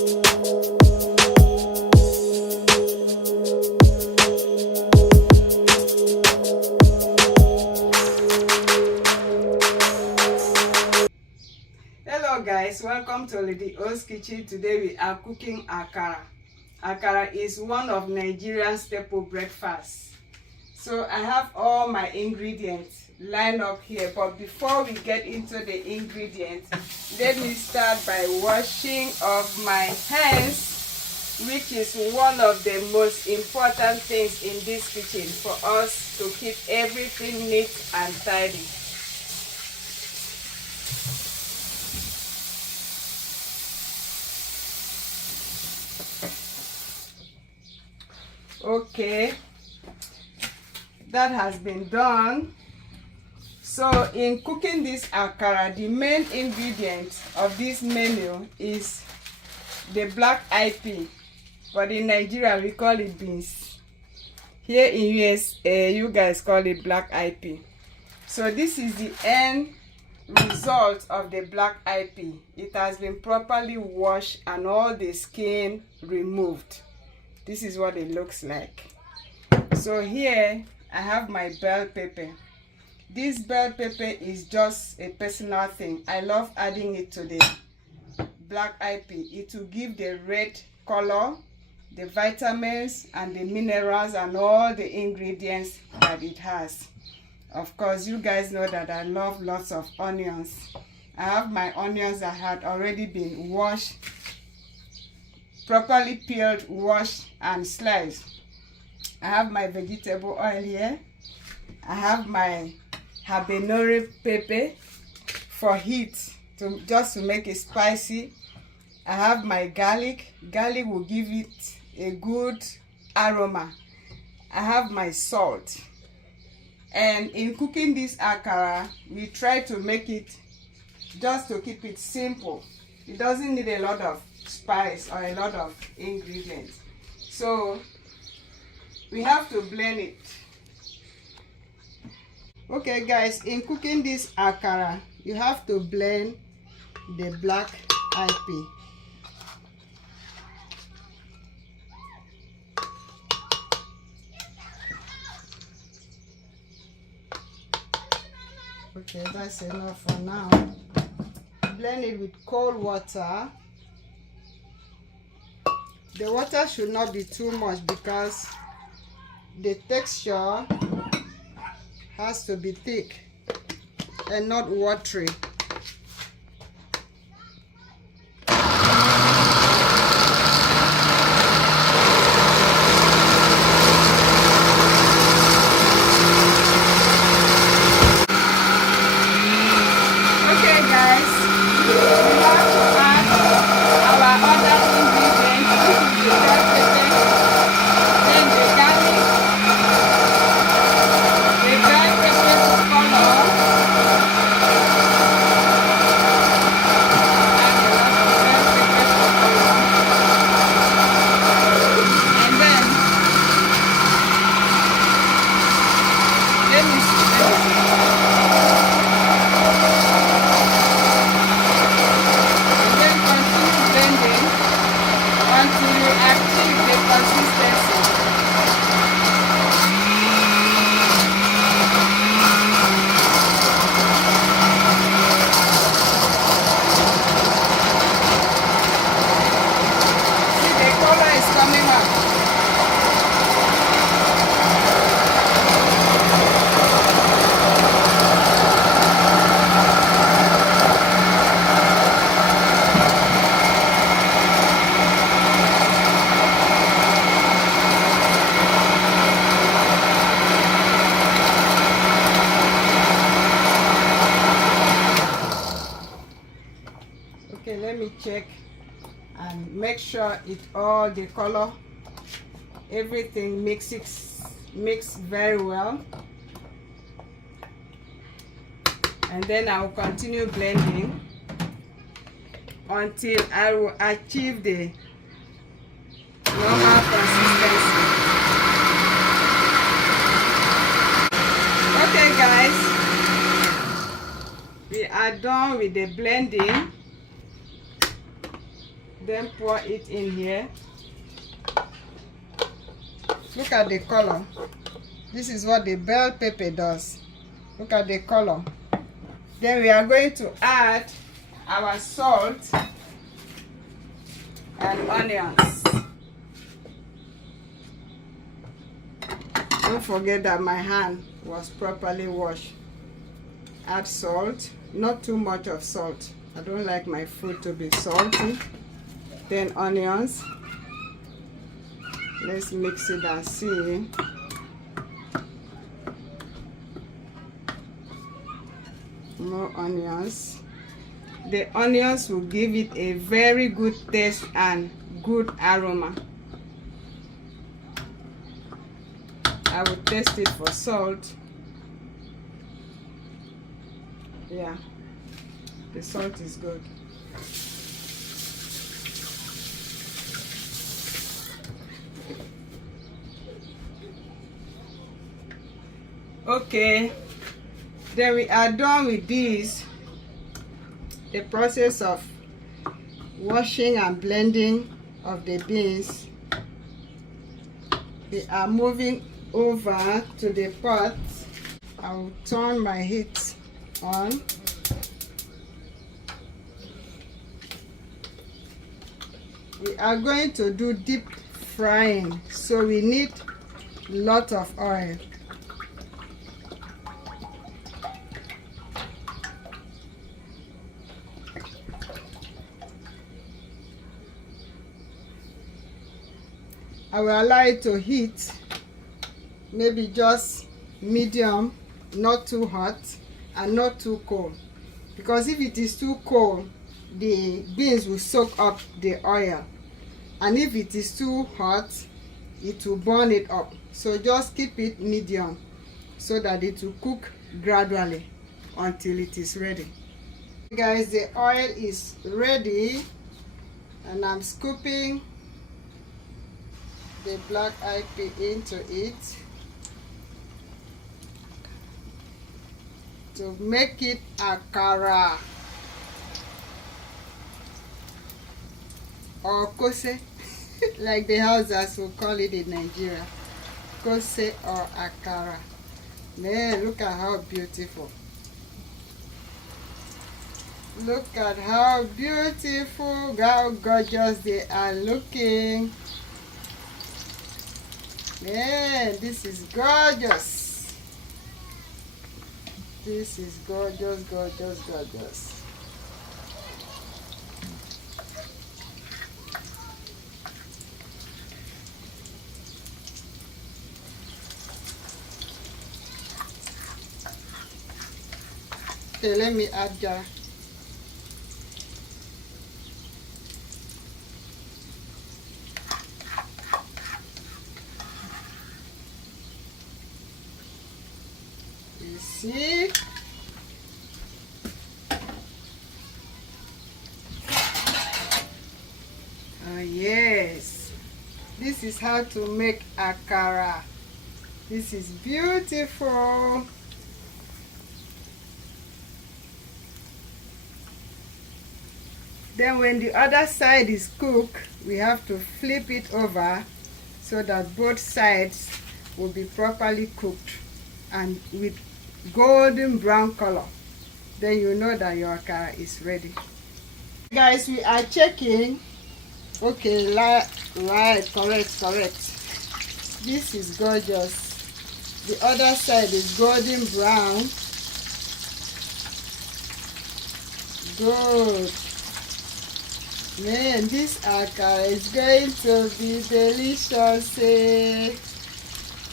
Hello guys, welcome to Lady O's Kitchen. Today we are cooking akara. Akara is one of Nigerian staple breakfasts. So I have all my ingredients lined up here, but before we get into the ingredients, let me start by washing off my hands, which is one of the most important things in this kitchen for us to keep everything neat and tidy. Okay, that has been done. So in cooking this akara, the main ingredient of this menu is the black eye-pea, but in Nigeria we call it beans. Here in US, you guys call it black eye-pea. So this is the end result of the black eye-pea. It has been properly washed and all the skin removed. This is what it looks like. So here I have my bell pepper. This bell pepper is just a personal thing. I love adding it to the black eye-pea. It will give the red color, the vitamins and the minerals and all the ingredients that it has. Of course, you guys know that I love lots of onions. I have my onions that had already been washed, properly peeled, washed and sliced. I have my vegetable oil here. I have my habanero pepper for heat, just to make it spicy. I have my garlic. Garlic will give it a good aroma. I have my salt. And in cooking this akara, we try to make it just to keep it simple. It doesn't need a lot of spice or a lot of ingredients. So we have to blend it. Okay guys, in cooking this akara, you have to blend the black eye-pea. Okay, that's enough for now. Blend it with cold water. The water should not be too much because the texture has to be thick and not watery. Okay guys, we have to add our other ingredients, which is the bell pepper, then the garlic, the bell pepper to color, and then let me see. Until you achieve the consistency. See, the color is coming up. Okay, let me check and make sure it all the color, everything mix very well, and then I will continue blending until I will achieve the normal consistency. Okay guys, we are done with the blending. Then pour it in here. Look at the color. This is what the bell pepper does. Look at the color. Then we are going to add our salt and onions. Don't forget that my hand was properly washed. Add salt, not too much of salt. I don't like my food to be salty. Then onions. Let's mix it and see. More onions. The onions will give it a very good taste and good aroma. I will taste it for salt. Yeah, the salt is good. Okay, then we are done with this. The process of washing and blending of the beans. We are moving over to the pot. I will turn my heat on. We are going to do deep frying, so we need a lot of oil. I will allow it to heat, maybe just medium, not too hot and not too cold, because if it is too cold, the beans will soak up the oil, and if it is too hot, it will burn it up. So just keep it medium so that it will cook gradually until it is ready. Guys, the oil is ready, and I'm scooping the black eye-pea into it to make it akara or kose, like the houses will call it in Nigeria. Kose or akara. Man, look at how beautiful. Look at how beautiful, how gorgeous they are looking. Man, this is gorgeous. This is gorgeous, gorgeous, gorgeous. Okay, let me add jar. You see? Oh yes. This is how to make akara. This is beautiful. Then when the other side is cooked, we have to flip it over so that both sides will be properly cooked and with golden brown color. Then you know that your akara is ready. Guys, we are checking. Okay, right, correct. This is gorgeous. The other side is golden brown. Good. Man, this akara is going to be delicious.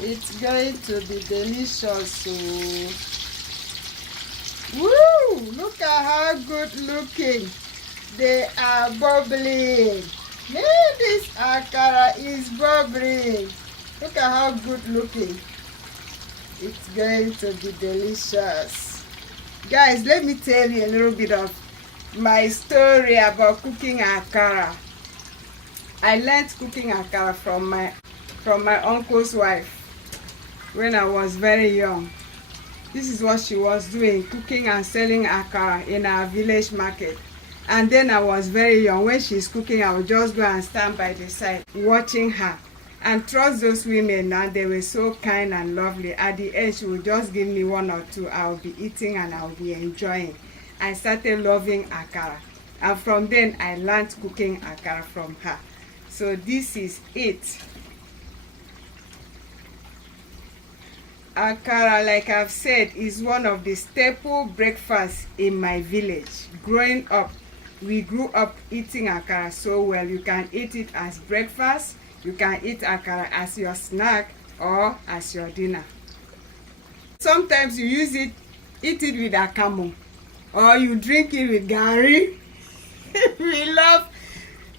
It's going to be delicious. Woo! Look at how good looking they are bubbling. Man, this akara is bubbling. Look at how good looking. It's going to be delicious. Guys, let me tell you a little bit of my story about cooking akara. I learned cooking akara from my uncle's wife when I was very young. This is what she was doing, cooking and selling akara in our village market. And then I was very young. When she's cooking, I would just go and stand by the side watching her. And trust those women now, they were so kind and lovely. At the end, she would just give me one or two. I'll be eating and I'll be enjoying. I started loving akara. And from then, I learned cooking akara from her. So this is it. Akara, like I've said, is one of the staple breakfasts in my village. Growing up, we grew up eating akara so well. You can eat it as breakfast, you can eat akara as your snack or as your dinner. Sometimes you eat it with akamu, or you drink it with garri. We love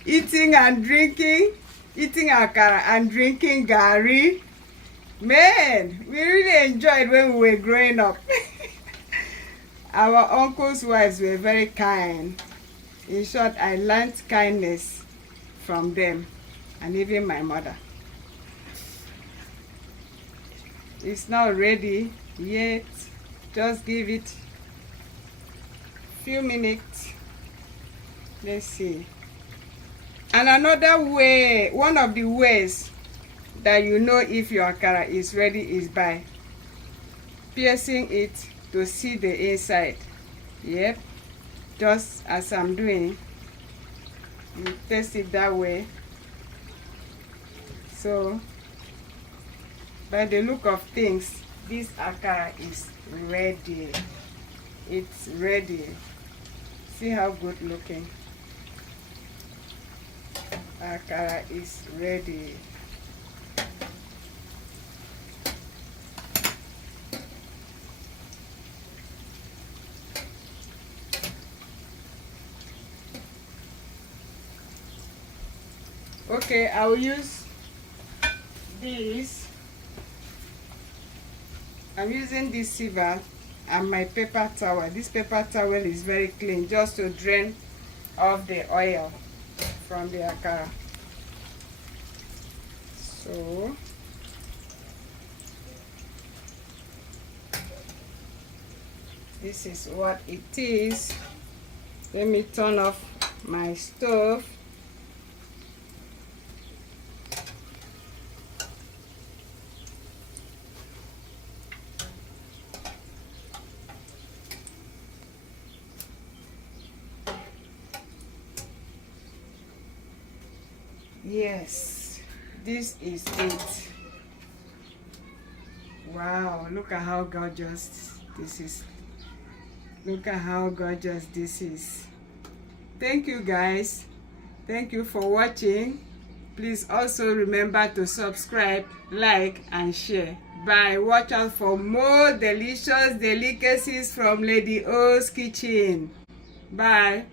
eating akara and drinking garri. Man, we really enjoyed when we were growing up. Our uncles' wives were very kind. In short, I learned kindness from them, and even my mother. It's not ready yet. Just give it a few minutes. Let's see. And another way, one of the ways that you know if your akara is ready is by piercing it to see the inside. Yep, just as I'm doing. You test it that way. So by the look of things, this akara is ready. It's ready. See how good looking. Akara is ready. Okay, I will use this. I'm using this sieve and my paper towel. This paper towel is very clean, just to drain off the oil from the akara. So this is what it is. Let me turn off my stove. Yes, this is it. Wow, look at how gorgeous this is. Look at how gorgeous this is. Thank you guys. Thank you for watching. Please also remember to subscribe, like and share. Bye. Watch out for more delicious delicacies from Lady O's kitchen. Bye.